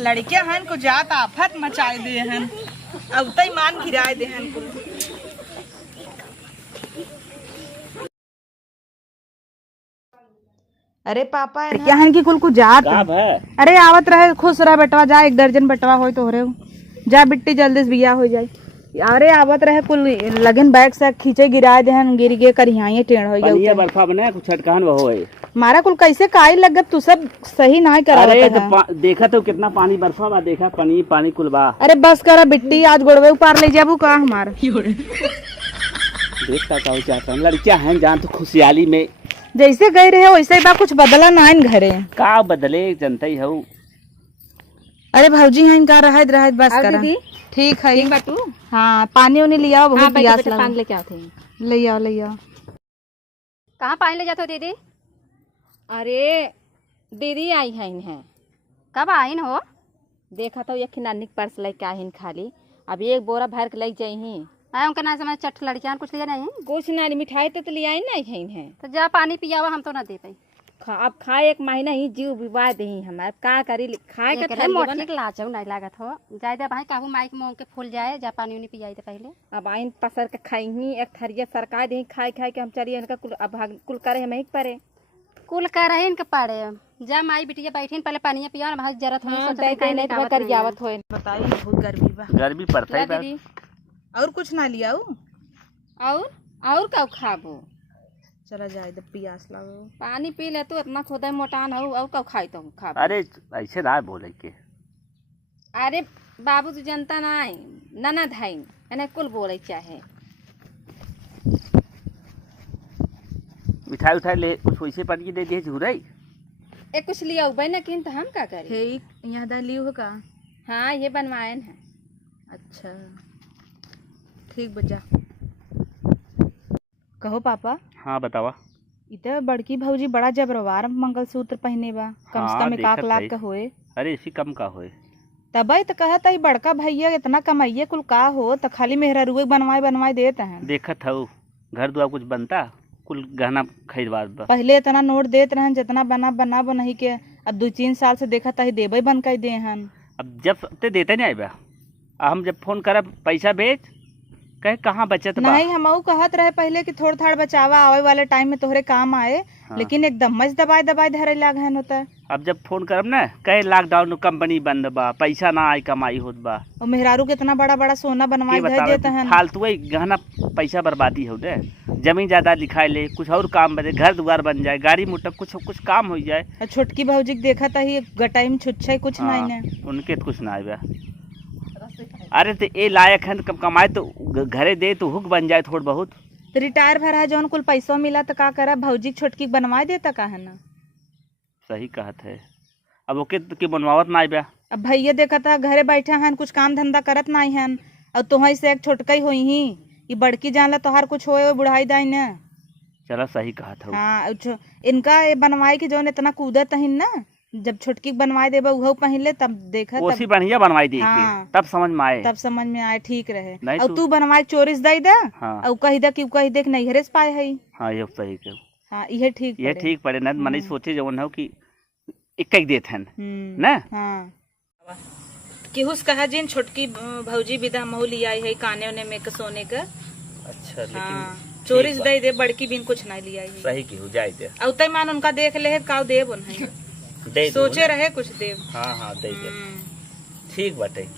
लड़कियां हन को जात आफत मचाए दे हन अब तई मान गिराए दे हन कुल। अरे पापा है क्या हन की कुल को जात अरे आवत रहे खुश रह बेटवा जा 1 दर्जन बेटवा होय तो हो जा बिट्टी जल्दी से बिया हो जाए। अरे आवत रहे कुल लगन बैग से खींचे गिराए दे हन गिर गे करिहाई टेढ़ हो गया बर्फा बने कुछ छटकान वो है मारा कुल कैसे काई लगत तू सब सही ना करा। तो देखा तो कितना पानी बर्फा बा देखा पानी पानी कुल बा। अरे बस करा बिट्टी आज गोड़वे उपार ले जाबू का हमार देखता कहूँ चाहता हूँ लड़कियां हैं जान तो खुशहाली में जैसे गए रहे वैसे बा कुछ बदला ना इन घरे का बदले जनता ही हो। अरे भौजी हैं इनका रहत रहत बस करा ठीक है बाटू। हाँ पानी उनी लिया बहुत प्यास लगा पानी लेके आते हैं ले आओ ले आओ। कहाँ पानी ले जाते हो दीदी? अरे दीदी आई है इन्हें कब आइन हो देखा तो एक नानी पर्स लेके आइन खाली अभी 1 बोरा भर के लेके जाई आए उनका ना समझ चट लड़कियां कुछ लिया नहीं कुछ ना मिठाई तो लिया नहीं है इन्हें तो जा पानी पियावा हम तो ना दे पाई अब खाए 1 महीना ही जीव विवाह दे हमारे का करी खाए के मोटी लाचो नहीं लागत हो जाए दे भाई काहू माइक मोंग के फूल जाए जा पानी उनी पियाई दे पहले अब आइन पसर के खाई ही एक थरिया सरकार दे खाए खाए के हम चलिए इनका कुल अब कुल करे हमें परे कुल करे इनके पड़े जा माई बिटिया बैठीन पहले पानी पिया भाई जरूरत हो नहीं तो कर जावत हो बताई बहुत गर्मी बा गर्मी पड़ता है दीदी और कुछ ना लिया और का खाबो चला जाए दे प्यास लागो पानी पी ले तू इतना खुदा मोटान हो और का खाई तो खा। अरे ऐसे ना बोले के अरे बाबू तू जनता ना नना धाई एने कुल बोले चाहे मिठाई उठाई ले कुछ वैसे पानी दे दिए झुरई ए कुछ लिया उबे ना किन तो हम का करें हे यहाँ दा लियो हो का। हाँ ये बनवाए हैं। अच्छा ठीक बजा कहो पापा। हाँ बतावा इधर बड़की भौजी बड़ा जबरवार मंगलसूत्र पहने बा कम से कम 1 लाख का होए। अरे इसी कम का होए तबई तो कहत है बड़का भैया इतना कमाइए कुल का हो तो खाली मेहरारुए बनवाए देते हैं। देखत हो घर दुआ कुछ बनता कुल गहना खरीदवा पहले इतना नोट देते रहन जितना बना नहीं के अब 2-3 साल से देखा था देबे बन कर दे हन। अब जब ते देते नहीं आए हम जब फोन करब पैसा भेज कहे कहाँ बचत बा नहीं हम कहत रहे पहले कि थोड़ा थाड़ बचावा आवे वाले टाइम में तोहरे काम आए। हाँ। लेकिन एकदम मज दबाए धरे लागन होता है। अब जब फोन करब ना कहे लॉकडाउन कंपनी बंद बा पैसा ना आई कमाई होत बा और मेहरारू के इतना बड़ा सोना बनवाई दे देते हैं फालतू गहना पैसा बर्बादी हो दे जमीन जायदाद लिखाए ले कुछ और काम बने घर दुआर बन जाए गाड़ी मोटर कुछ काम हो जाए। छोटकी भौजी देखा था ही गटाई में छुच्छे कुछ नहीं ने उनके कुछ ना आए। अरे तो ये लायक है कब कमाए तो घरे दे तो हुक बन जाए थोड़ा बहुत तो रिटायर भरा जौन कुल पैसा मिला तो का करा भौजी छोटकी बनवा देता का है ना। सही कहत है अब ओके के बनवावत ना आए। अब भैया देखा था घरे बैठे हैं कुछ काम धंधा करत नहीं हैं और तुम्हारी से एक छोटका ही हुई ही ये बड़की जान ला तोहार कुछ होए बुढ़ाई दाई न। चला सही कहत हो। हाँ इनका ये बनवाए की जौन इतना कूदत है ना जब छोटकी बनवाए देबा उहो पहले तब देखा ओसी बढ़िया बनवाई दी। हाँ, तब समझ में आए ठीक रहे और तू बनवाए चोरिस दई दा। हाँ, और कही दा कि कही देख नहीं हरेस पाए है। हाँ ये सही के। हाँ ये ठीक पड़े ना मने सोचे जवन हो कि एक देत हन ना। हाँ केहुस कहा जिन छोटकी भौजी विदा महू लिया है काने उने में के सोने का। अच्छा लेकिन चोरिस दई दे बड़की बिन कुछ नहीं लिया है सही की हो जाए दे और तय मान उनका देख ले काव देब नहीं सोचे रहे कुछ देव। हाँ दे दे ठीक बाटे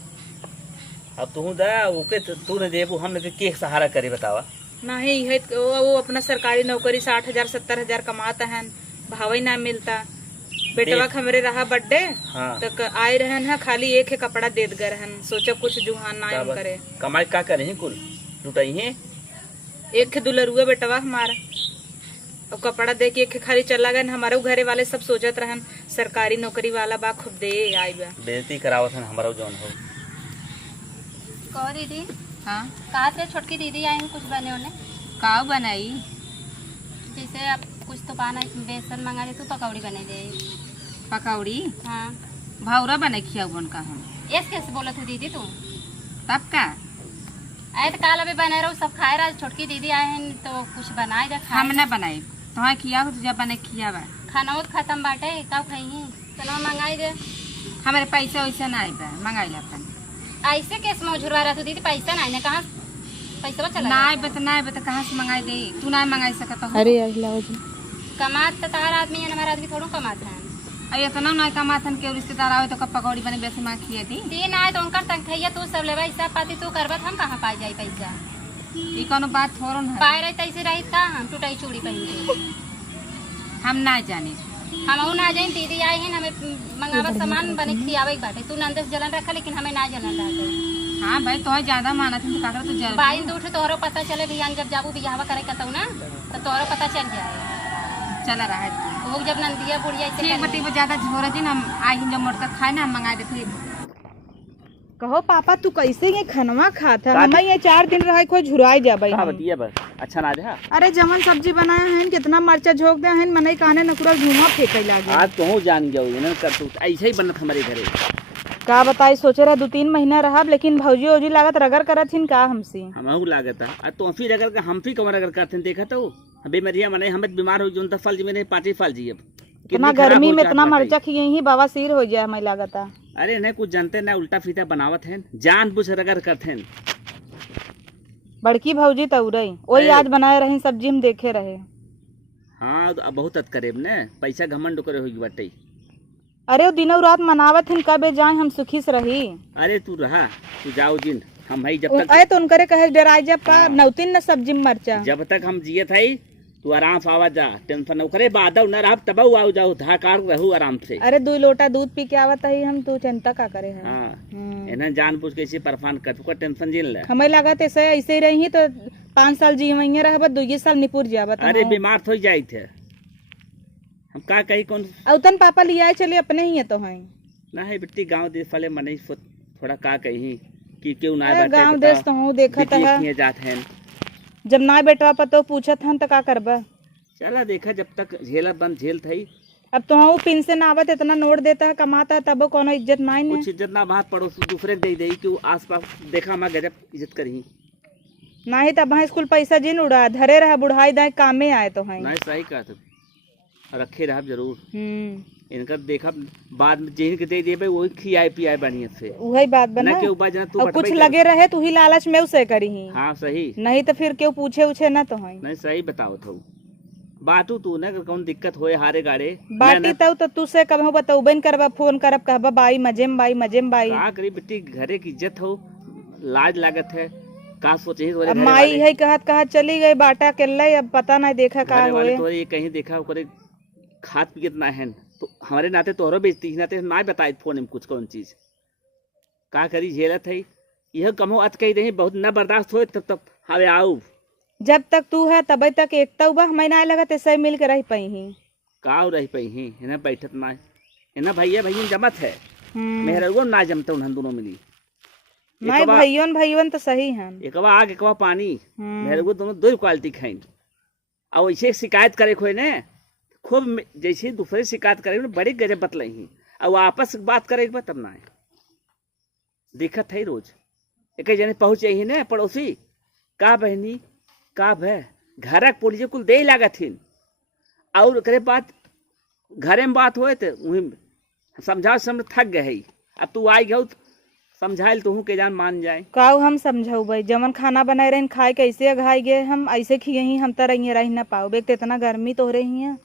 अब तू दा ओके तू ने देबू हम के सहारा करे बतावा नहीं है वो अपना सरकारी नौकरी 60,000-70,000 कमाता है भाव ना मिलता बेटवा हमरे रहा बर्थडे। हाँ। तो आए रहन है खाली एक है कपड़ा देत गए रहन सोचा कुछ जुहान ना करे कमाई का करे कुल लुटाई है एक दुलरुआ बेटवा हमारा और कपड़ा दे के खाली चला गए हमारे घरे वाले सब सोचत रहन सरकारी नौकरी वाला बा खूब दे आई बा बेइज्जती करावत हन हमारा जौन हो। कहो दीदी। हाँ कहा से छोटकी दीदी आई कुछ बने उन्हें काव बनाई जैसे अब कुछ तो पाना बेसन मंगा दे तू पकौड़ी बने दे पकौड़ी। हाँ भावरा बने खिया उनका हम ऐसे कैसे बोला था दीदी तू तब का आए तो काल अभी बने रहो सब खाए रहा छोटकी दीदी आए हैं तो कुछ बनाए दे हम न बनाए तुम्हारे खिया हो तो जब बने खिया बा खाना खत्म बाटे का खाई चलो मंगाई दे हमारे पैसा वैसा ना आए मंगाई ला अपन ऐसे केस में झुरवा रहा दीदी पैसा ना कहाँ पैसा चला ना बता कहाँ से मंगाई दे तू ना मंगाई सकता हो। अरे यार लाओ जी कमात तो तार आदमी है हमारा आदमी थोड़ा कमात है अरे इतना ना कमात हन के रिश्तेदार आवे तो कब पकौड़ी बने बेसी मां खिए दी ती ना तो उनका तनखैया तू सब लेवा हिसाब पाती तू करबत हम कहाँ पा जाई पैसा ई कोनो बात थोरो ना पाए रही तैसे रही था हम टूटाई चूड़ी पहन के हम ना जाने हम ना जाए दीदी आए हैं हमें मंगावा सामान बने खियावे बाटे तू नंदस जलन रखा लेकिन हमें ना जलन रहा। हाँ भाई तो ज्यादा माना थी तो काकर तो जल बाइन दूठ तोहरो पता चले भैया जब जाबू बियाह करे कतौ ना तो तोहरो पता चल जाए चला रहा है वो जब नंदिया बुढ़िया ठीक बती वो ज्यादा झोरा दिन हम आई जब मोटका खाए ना हम मंगा देते। कहो पापा तू कैसे ये खनवा खाता हम ये 4 दिन रहा कोई झुराई जा भाई बतिया बस अच्छा ना जा। अरे जमन सब्जी बनाया है कितना मरचा झोंक दे हैं मने काने नकुरा झूमा फेंके लागे आज तो जान गयो ना कर तू ऐसे ही बनत हमारे घरे का बताई सोचे रहा 2-3 महीना रहा लेकिन भौजी ओजी लागत रगड़ करत हिन का हमसे हमहू लागत आ तो फिर अगर हम भी कमर अगर करते देखा तो बेमरिया मने हम बीमार हो जोन त फल जी में पार्टी फल जी अब इतना गर्मी में इतना मरचा खिए ही बवासीर हो जाए हमें लागत। अरे नहीं कुछ जानते ना उल्टा फीता बनावत है जान बुझ रगड़ करते हैं बड़की भौजी तौरई वही आज बनाए रहे सब्जी हम देखे रहे। हाँ अब बहुत करेब ने पैसा घमंड करे होगी बाटे। अरे वो दिनों रात मनावत हिन कबे जाए हम सुखी से रही। अरे तू रहा तू जाओ जिन हम भाई जब तक अरे तो उनकरे कहे डराई जब का नौतीन न सब्जी में मरचा जब तक हम जिये थे तू आराम से आवा जा टेंशन न करे बाद न रहा तब आओ जाओ धाकार रहू आराम से। अरे 2 लोटा दूध पी के आवत है हम तू चिंता का करे है। हाँ इन्हें जान पूछ के इसे परेशान कर तू टेंशन जिन ले हमें लगा ऐसे ऐसे ही रही तो 5 साल जी वहीं रह 2 साल निपुर जावत। अरे बीमार तो जाई थे हम का कही कौन औतन पापा लिया चले अपने ही है तो है ना है बेटी गांव देश वाले मने थोड़ा का कही कि क्यों ना बैठे गांव देश तो हूं देखत है जात हैं जब ना बेटवा पतो पूछत हन तो का करबा। चला देखा जब तक झेला बंद झेल थई अब तो हूं पिन से नावत इतना नोट देता है कमाता है तब कोनो इज्जत नहीं है। कुछ इज्जत ना बात पड़ोस दूसरे दे दे कि आसपास देखा मैं गजब इज्जत करी नहीं तब स्कूल पैसा जिन उड़ा धरे रहा बुढ़ाई दाए कामे आए तो है नहीं सही कहा था रखे रहा जरूर इनका देखा बाद में जिन के दे देबे वही खियाए पियाए बढ़िया से वही बात बना के ऊपर जना तू और कुछ लगे रहे तू ही लालच में उसे करी ही। हाँ सही नहीं तो फिर क्यों पूछे उछे ना तो है नहीं सही बताओ तो बाटू तू ना कौन दिक्कत होए हारे गाड़े बाटी तो तू से कब बताऊबे करबा फोन करब कहबा बाई मजेम बाई का करी बेटी घरे की इज्जत हो लाज लागत है का सोचे अब माई है कहत चली गई बाटा के अब पता नहीं देखा का होए तो ये कहीं देखा ओकरे खाद पियत ना है तो हमारे नाते तोहरो बेचती नाते ना बताए फोन में कुछ कौन चीज का करी झेलत है यह कमो अत कही रही बहुत न बर्दाश्त हो तब हवे आओ जब तक तू है तब तक एकता हुआ हमें ना लगा सही मिल के रह पाई ही का रह पाई ही इन्हें बैठत ना इन्हें भैया जमत है मेहरा ना जमता उन्हें दोनों मिली नहीं भैयों तो सही है एक आग एक पानी मेहरा दोनों 2 क्वालिटी खाई और ऐसे शिकायत करे खोए ने खूब जैसे दूसरे शिकायत करे बड़ी गजब बतलाई और आपस बात करे तब ना दिक्कत है रोज एक जने पहुंचे ही ने पड़ोसी का बहनी का भै घर पुलिस कुल दे लागत हिन और करे बात घरे में बात होए तो समझा समझ थक गए अब तू आई गौ समझाइल तू के जान मान जाए का हम समझाऊ भाई जमन खाना बनाए रहे खाए कैसे घाई गए हम ऐसे खिए ही हम तो रही ना पाओ इतना गर्मी तो हो रही है।